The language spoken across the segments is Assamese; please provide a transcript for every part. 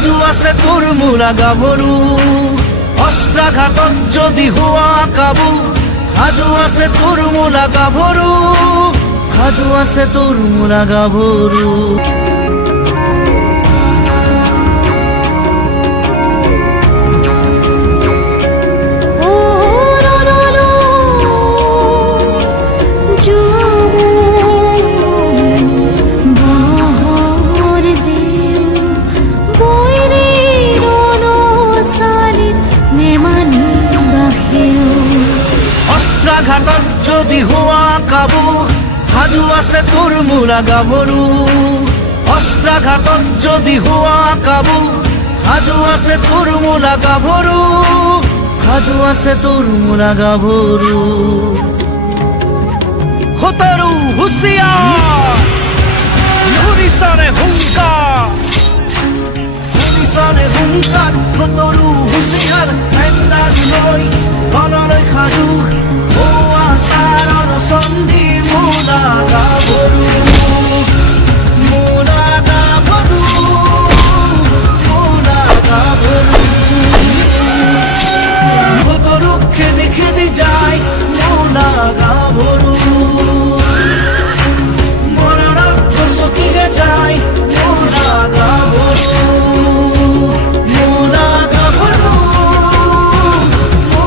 সাজু আছে তোৰ মূলা গাভৰু অস্ত্ৰাঘাতত যদি হোৱা কাবু সাজু আছে তোৰ মূলা গাভৰু সাজু আছে তোৰ মূলা গাভৰু ঘাটত যদি হোৱা কাবু সাজু আছে তোৰ মূলা গাভৰু অস্ত্ৰাঘাতত যদি হোৱা কাবু সাজু আছে তোৰ মূলা গাভৰু সাজু আছে তোৰ মূলা গাভৰু খতৰু হুঁচিয়াৰ শুনিছনে হুংকাৰ শুনিছনে হুংকাৰ খতৰু হুঁচিয়াৰ এন্দাজ লৈ ৰণলৈ সাজু সন্ধি মূলা গাভৰু মূলা গাভৰু মূলা গাভৰু খতৰু খেদি খেদি যায় মূলা গাভৰু মনত গছকিহে যায় মূলা গাভৰু মূলা গাভৰু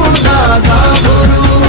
মূলা গাভৰু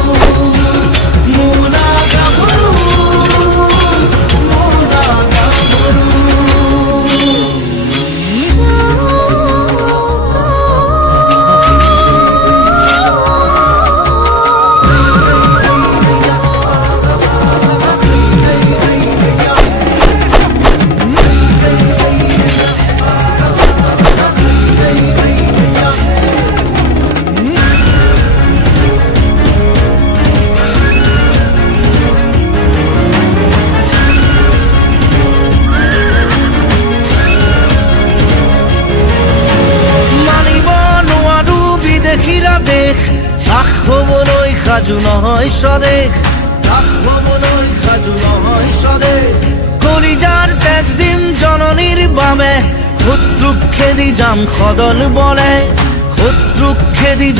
সাজু নহয় স্বদেশ ৰাস হবলৈ সাজু নহয় স্বদেশ কলিজাৰ তেজ দিম জননীৰ বাবে শত্ৰুক খেদি যাম সদল বলে শত্ৰুক খেদি